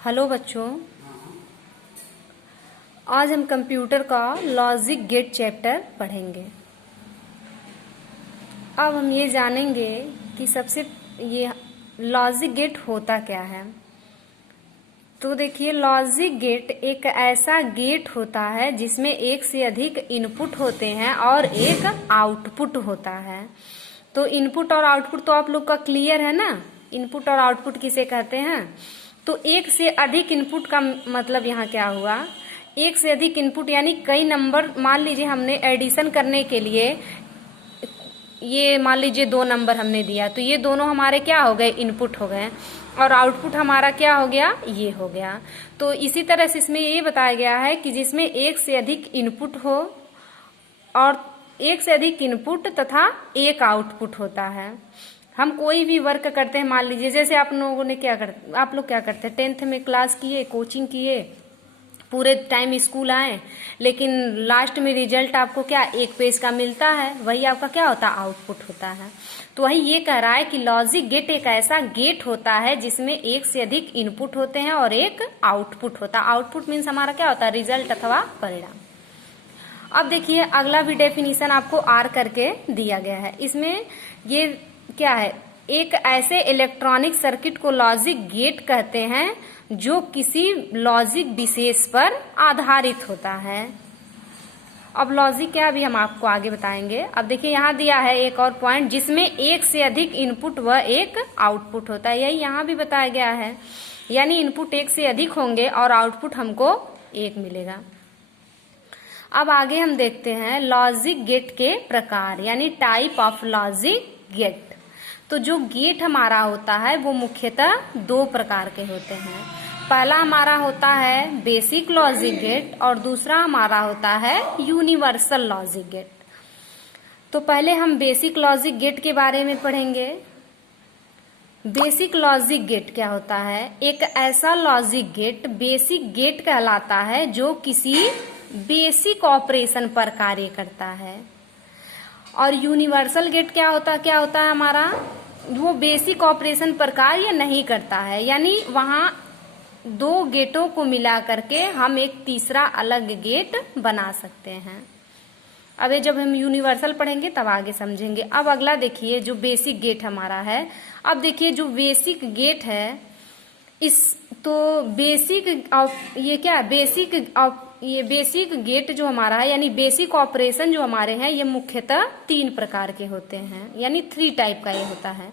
Hello बच्चों, आज हम कंप्यूटर का लॉजिक गेट चैप्टर पढ़ेंगे। अब हम ये जानेंगे कि सबसे ये लॉजिक गेट होता क्या है। तो देखिए, लॉजिक गेट एक ऐसा गेट होता है जिसमें एक से अधिक इनपुट होते हैं और एक आउटपुट होता है। तो इनपुट और आउटपुट तो आप लोग का क्लियर है ना। इनपुट और आउटपुट किसे कहते हैं? तो एक से अधिक इनपुट का मतलब यहाँ क्या हुआ, एक से अधिक इनपुट यानी कई नंबर। मान लीजिए हमने एडिशन करने के लिए ये मान लीजिए 2 नंबर हमने दिया, तो ये दोनों हमारे क्या हो गए, इनपुट हो गए, और आउटपुट हमारा क्या हो गया, ये हो गया। तो इसी तरह से इसमें ये बताया गया है कि जिसमें एक से अधिक इनपुट हो और एक से अधिक इनपुट तथा एक आउटपुट होता है। हम कोई भी वर्क करते हैं, मान लीजिए जैसे आप लोगों ने आप लोग क्या करते हैं, 10th में क्लास किए, कोचिंग किए, पूरे टाइम स्कूल आए, लेकिन लास्ट में रिजल्ट आपको क्या, 1 पेज का मिलता है, वही आपका क्या होता है, आउटपुट होता है। तो वही ये कह रहा है कि लॉजिक गेट एक ऐसा गेट होता है जिसमें एक से अधिक इनपुट होते हैं और एक आउटपुट होता है। आउटपुट मीन्स हमारा क्या होता है, रिजल्ट अथवा परिणाम। अब देखिए, अगला भी डेफिनेशन आपको आर करके दिया गया है। इसमें ये क्या है, एक ऐसे इलेक्ट्रॉनिक सर्किट को लॉजिक गेट कहते हैं जो किसी लॉजिक विशेष पर आधारित होता है। अब लॉजिक क्या, अभी हम आपको आगे बताएंगे। अब देखिए, यहाँ दिया है एक और पॉइंट, जिसमें एक से अधिक इनपुट व एक आउटपुट होता है। यही यहाँ भी बताया गया है, यानी इनपुट एक से अधिक होंगे और आउटपुट हमको एक मिलेगा। अब आगे हम देखते हैं लॉजिक गेट के प्रकार, यानी टाइप ऑफ लॉजिक गेट। तो जो गेट हमारा होता है वो मुख्यतः 2 प्रकार के होते हैं। पहला हमारा होता है बेसिक लॉजिक गेट और दूसरा हमारा होता है यूनिवर्सल लॉजिक गेट। तो पहले हम बेसिक लॉजिक गेट के बारे में पढ़ेंगे। बेसिक लॉजिक गेट क्या होता है, एक ऐसा लॉजिक गेट बेसिक गेट कहलाता है जो किसी बेसिक ऑपरेशन पर कार्य करता है। और यूनिवर्सल गेट क्या होता है हमारा, वो बेसिक ऑपरेशन पर कार्य नहीं करता है, यानी वहां 2 गेटों को मिला करके हम एक तीसरा अलग गेट बना सकते हैं। अब ये जब हम यूनिवर्सल पढ़ेंगे तब आगे समझेंगे। अब अगला देखिए, जो बेसिक गेट हमारा है। अब देखिए, जो बेसिक गेट है, इस तो बेसिक ये क्या, ये बेसिक गेट जो हमारा है, यानी बेसिक ऑपरेशन जो हमारे हैं, ये मुख्यतः 3 प्रकार के होते हैं, यानी 3 टाइप का ये होता है।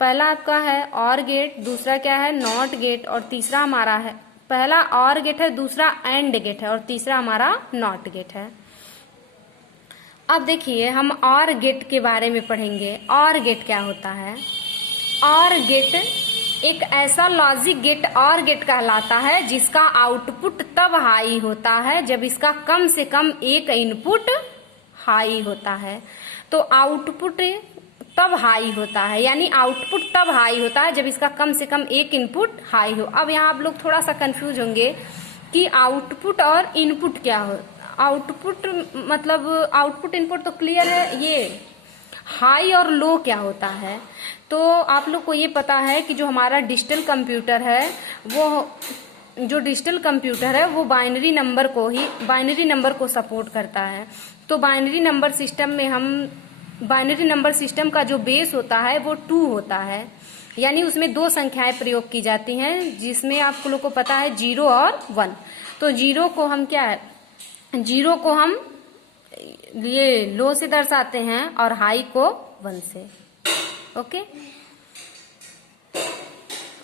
पहला आपका है और गेट, दूसरा क्या है, नॉट गेट, और तीसरा हमारा है, पहला और गेट है, दूसरा एंड गेट है, और तीसरा हमारा नॉट गेट है। अब देखिए, हम और गेट के बारे में पढ़ेंगे। और गेट क्या होता है, और गेट एक ऐसा लॉजिक गेट और गेट कहलाता है जिसका आउटपुट तब हाई होता है जब इसका कम से कम एक इनपुट हाई होता है। तो आउटपुट तब हाई होता है, यानी आउटपुट तब हाई होता है जब इसका कम से कम एक इनपुट हाई हो। अब यहाँ आप लोग थोड़ा सा कंफ्यूज होंगे कि आउटपुट और इनपुट क्या हो। आउटपुट मतलब आउटपुट इनपुट तो क्लियर है, ये हाई और लो क्या होता है। तो आप लोग को ये पता है कि जो हमारा डिजिटल कंप्यूटर है, वो बाइनरी नंबर को सपोर्ट करता है। तो बाइनरी नंबर सिस्टम का जो बेस होता है वो 2 होता है, यानी उसमें 2 संख्याएं प्रयोग की जाती हैं, जिसमें आप लोग को पता है 0 और 1। तो 0 को हम क्या है, 0 को हम ये लो से दर्शाते हैं और हाई को 1 से। ओके।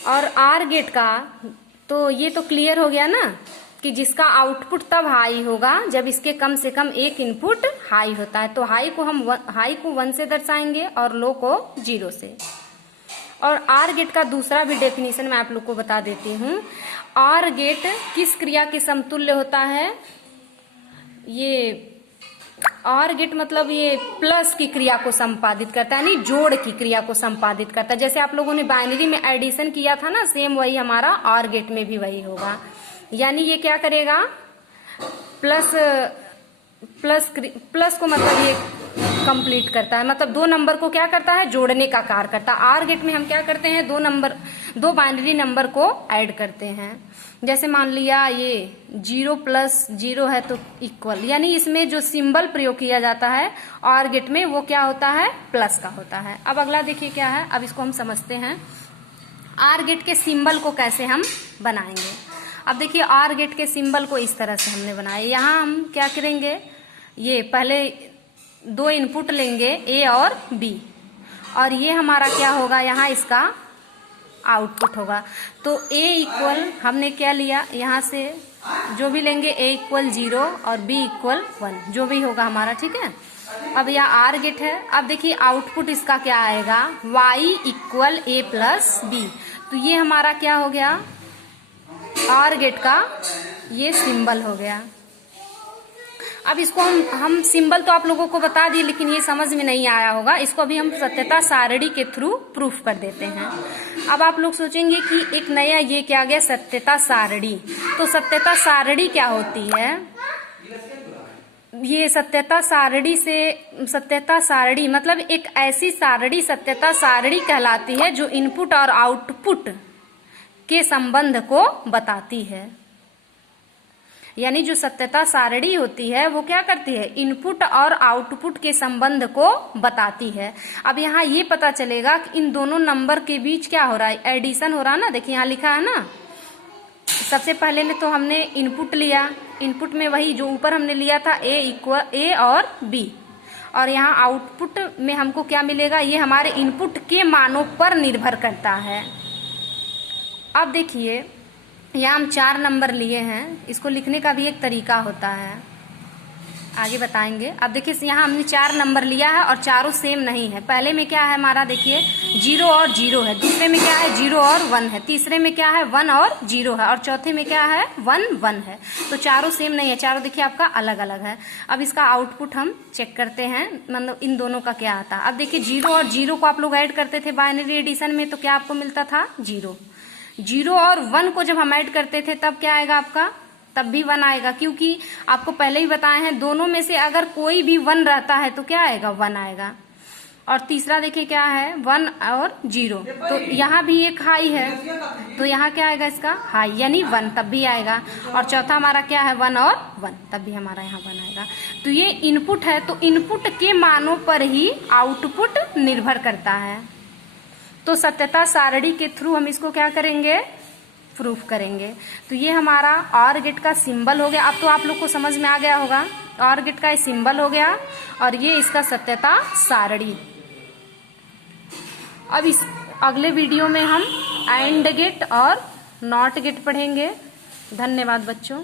और आर गेट का तो ये तो क्लियर हो गया ना, कि जिसका आउटपुट तब हाई होगा जब इसके कम से कम एक इनपुट हाई होता है। तो हाई को 1 से दर्शाएंगे और लो को 0 से। और आर गेट का दूसरा भी डेफिनेशन मैं आप लोग को बता देती हूँ। आर गेट किस क्रिया के समतुल्य होता है, ये और गेट मतलब ये प्लस की क्रिया को संपादित करता है, यानी जोड़ की क्रिया को संपादित करता है। जैसे आप लोगों ने बाइनरी में एडिशन किया था ना, सेम वही हमारा और गेट में भी वही होगा। यानी ये क्या करेगा, प्लस को मतलब ये कंप्लीट करता है, मतलब 2 नंबर को क्या करता है, जोड़ने का कार्य करता है। आर गेट में हम क्या करते हैं, 2 बाइनरी नंबर को ऐड करते हैं। जैसे मान लिया ये 0 + 0 है तो इक्वल, यानी इसमें जो सिंबल प्रयोग किया जाता है आर गेट में वो क्या होता है, प्लस का होता है। अब अगला देखिए क्या है, अब इसको हम समझते हैं आर गेट के सिंबल को कैसे हम बनाएंगे। अब देखिए आर गेट के सिंबल को इस तरह से हमने बनाया। यहाँ हम क्या करेंगे, ये पहले 2 इनपुट लेंगे ए और बी, और ये हमारा क्या होगा, यहाँ इसका आउटपुट होगा। तो ए इक्वल हमने क्या लिया, यहाँ से जो भी लेंगे ए इक्वल 0 और बी इक्वल 1, जो भी होगा हमारा, ठीक है। अब यह आर गेट है। अब देखिए आउटपुट इसका क्या आएगा, y इक्वल a + b। तो ये हमारा क्या हो गया, आर गेट का ये सिंबल हो गया। अब इसको हम सिंबल तो आप लोगों को बता दिए, लेकिन ये समझ में नहीं आया होगा, इसको अभी हम सत्यता सारणी के थ्रू प्रूफ कर देते हैं। अब आप लोग सोचेंगे कि एक नया ये क्या आ गया, सत्यता सारणी। तो सत्यता सारणी क्या होती है, ये सत्यता सारणी मतलब एक ऐसी सारणी सत्यता सारणी कहलाती है जो इनपुट और आउटपुट के संबंध को बताती है। यानी जो सत्यता सारणी होती है वो क्या करती है, इनपुट और आउटपुट के संबंध को बताती है। अब यहाँ ये पता चलेगा कि इन दोनों नंबर के बीच क्या हो रहा है, एडिशन हो रहा है ना। देखिए यहाँ लिखा है ना, सबसे पहले तो हमने इनपुट लिया, इनपुट में वही जो ऊपर हमने लिया था ए और बी, और यहाँ आउटपुट में हमको क्या मिलेगा, ये हमारे इनपुट के मानों पर निर्भर करता है। अब देखिए यहाँ हम 4 नंबर लिए हैं, इसको लिखने का भी एक तरीका होता है, आगे बताएंगे। अब देखिए यहाँ हमने 4 नंबर लिया है और चारों सेम नहीं है। पहले में क्या है हमारा, देखिए 0 और 0 है, दूसरे में क्या है 0 और 1 है, तीसरे में क्या है 1 और 0 है, और चौथे में क्या है 1 1 है। तो चारों सेम नहीं है, चारों देखिए आपका अलग अलग है। अब इसका आउटपुट हम चेक करते हैं, मतलब इन दोनों का क्या आता है। अब देखिए 0 और 0 को आप लोग ऐड करते थे बाइनरी एडिशन में, तो क्या आपको मिलता था 0। 0 और 1 को जब हम ऐड करते थे तब क्या आएगा आपका, तब भी 1 आएगा, क्योंकि आपको पहले ही बताए हैं दोनों में से अगर कोई भी 1 रहता है तो क्या आएगा, 1 आएगा। और तीसरा देखिए क्या है 1 और 0, तो यहाँ भी एक हाई है, तो यहाँ क्या आएगा इसका हाई, यानी 1 तब भी आएगा। और चौथा हमारा क्या है 1 और 1, तब भी हमारा यहाँ 1 आएगा। तो ये इनपुट है, तो इनपुट के मानों पर ही आउटपुट निर्भर करता है। तो सत्यता सारणी के थ्रू हम इसको क्या करेंगे, प्रूफ करेंगे। तो ये हमारा ऑर गेट का सिंबल हो गया। अब तो आप लोग को समझ में आ गया होगा, ऑर गेट का सिंबल हो गया और ये इसका सत्यता सारणी। अब इस अगले वीडियो में हम एंड गेट और नॉट गेट पढ़ेंगे। धन्यवाद बच्चों।